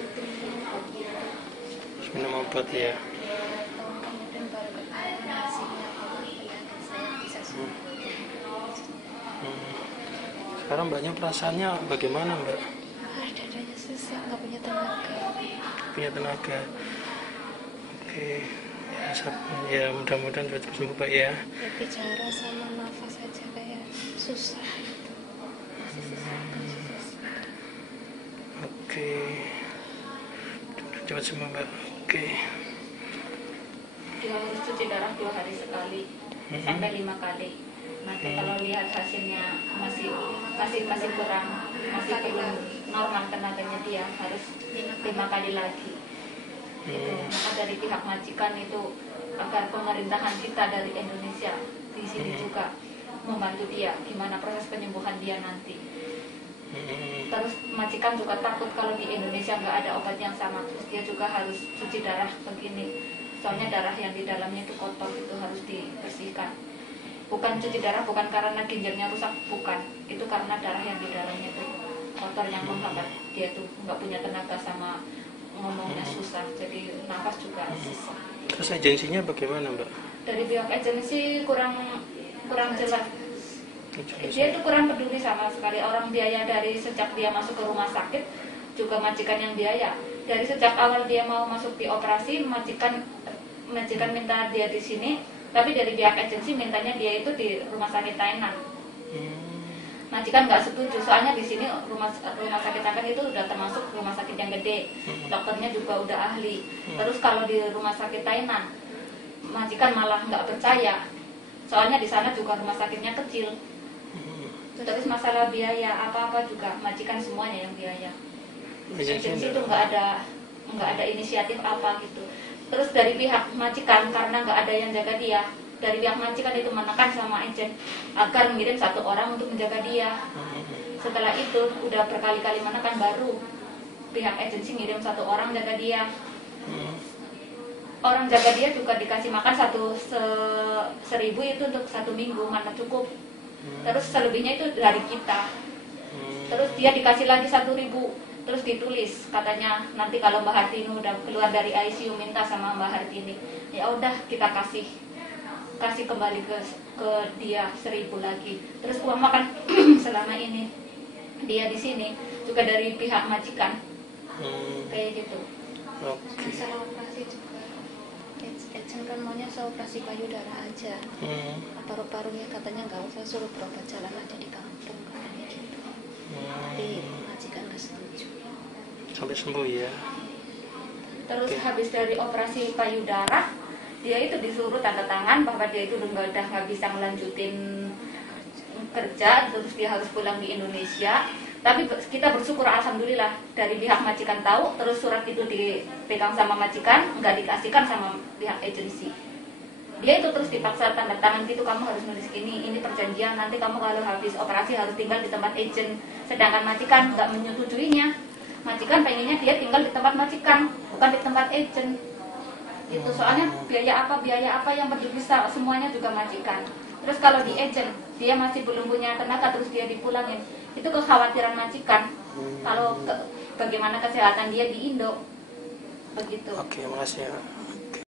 rutin minum obat itu. Terus minum obat ya. Tahun kemudian baru ketahuan hasilnya bahwa penyakit saya bisa sembuh. Hmm. Sekarang mbaknya perasaannya bagaimana mbak? Dadanya susah, nggak punya tenaga. Punya tenaga. Oke. Ya mudah-mudahan cepat sembuh pak ya. Ya bicara sama nafas aja kayak susah itu. Masih susah. Oke. Cepat sembuh mbak. Oke. Dia harus cuci darah 2 hari sekali sampai 5 kali. Nanti kalau lihat hasilnya masih kurang, masih belum normal tenaganya, dia harus 5 kali lagi. Itu maka dari pihak majikan itu agar pemerintahan kita dari Indonesia di sini juga membantu dia gimana proses penyembuhan dia nanti. Terus majikan juga takut kalau di Indonesia nggak ada obat yang sama, terus dia juga harus cuci darah begini. Soalnya darah yang di dalamnya itu kotor, itu harus dibersihkan. Bukan cuci darah bukan karena ginjalnya rusak, bukan. Itu karena darah yang di dalamnya itu kotor yang menghambat dia tuh nggak punya tenaga sama ngomongnya susah, jadi nafas juga susah. Terus agensinya bagaimana mbak? Dari pihak agensi kurang jelas. Dia itu kurang peduli sama sekali. Orang biaya dari sejak dia masuk ke rumah sakit juga majikan yang biaya. Dari sejak awal dia mau masuk di operasi, majikan minta dia di sini, tapi dari pihak agensi mintanya dia itu di rumah sakit Tainan. Majikan nggak setuju, soalnya di sini rumah sakit Tainan itu udah termasuk rumah sakit yang gede, dokternya juga udah ahli. Terus kalau di rumah sakit Tainan, majikan malah nggak percaya, soalnya di sana juga rumah sakitnya kecil. Terus masalah biaya apa-apa juga majikan semuanya yang biaya. Agensi itu nggak ada inisiatif apa gitu. Terus dari pihak majikan karena nggak ada yang jaga dia, dari pihak majikan itu menekan sama agen agar ngirim 1 orang untuk menjaga dia. Setelah itu udah berkali-kali menekan, baru pihak agensi ngirim 1 orang jaga dia. Orang jaga dia juga dikasih makan 1.000 itu untuk 1 minggu, mana cukup. Terus selebihnya itu dari kita. Terus dia dikasih lagi 1.000. Terus ditulis katanya nanti kalau Mbak Hartini udah keluar dari ICU minta sama Mbak Hartini. Ya udah kita kasih kembali ke dia 1.000 lagi. Terus uang makan selama ini dia di sini juga dari pihak majikan. Kayak gitu. Oke. Masalah operasi juga. Agent kan maunya saya operasi payudara aja. Paru-parunya katanya nggak usah, suruh berobat jalan aja di kampung katanya gitu. Tapi majikan nggak setuju. Sampai sembuh ya. Terus habis dari operasi payudara, dia itu disuruh tanda tangan bahwa dia itu udah nggak bisa melanjutin kerja, terus dia harus pulang di Indonesia. Tapi kita bersyukur alhamdulillah dari pihak majikan tahu, terus surat itu dipegang sama majikan, nggak dikasihkan sama pihak agensi. Dia itu terus dipaksa tanda tangan gitu, kamu harus nulis ini perjanjian, nanti kamu kalau habis operasi harus tinggal di tempat agen. Sedangkan majikan nggak menyetujuinya. Majikan pengennya dia tinggal di tempat majikan, bukan di tempat agen. Itu soalnya biaya apa yang peduli semuanya juga majikan. Terus kalau di agen dia masih belum punya tenaga, terus dia dipulangin, itu kekhawatiran majikan kalau bagaimana kesehatan dia di Indo begitu. Oke, makasih ya.